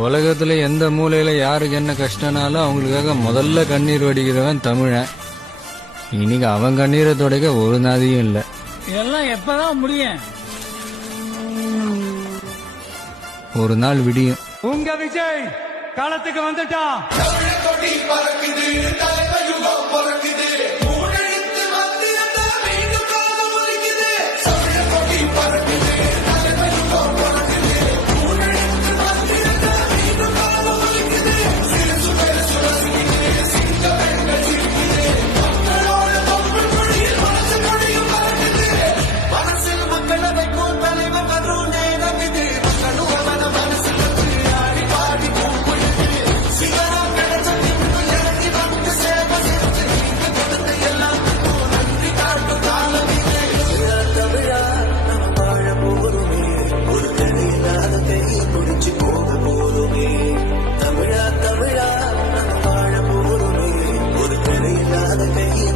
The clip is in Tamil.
உலகத்துல எந்த மூலையில யாருக்கு என்ன கஷ்டம்னாலும் அவங்களுக்காக முதல்ல கண்ணீர் வடிக்கிறவன் தமிழன். இன்னைக்கு அவன் கண்ணீரை துடைக்க ஒரு நாதியும் இல்ல. இதெல்லாம் எப்பதான் முடியும்? ஒரு நாள் விடியும். உங்க விஜய் காலத்துக்கு வந்துட்டா. தமிழா தமிழா நம்ம வாழ போறோமே, ஒரு கரையில்லாத கையை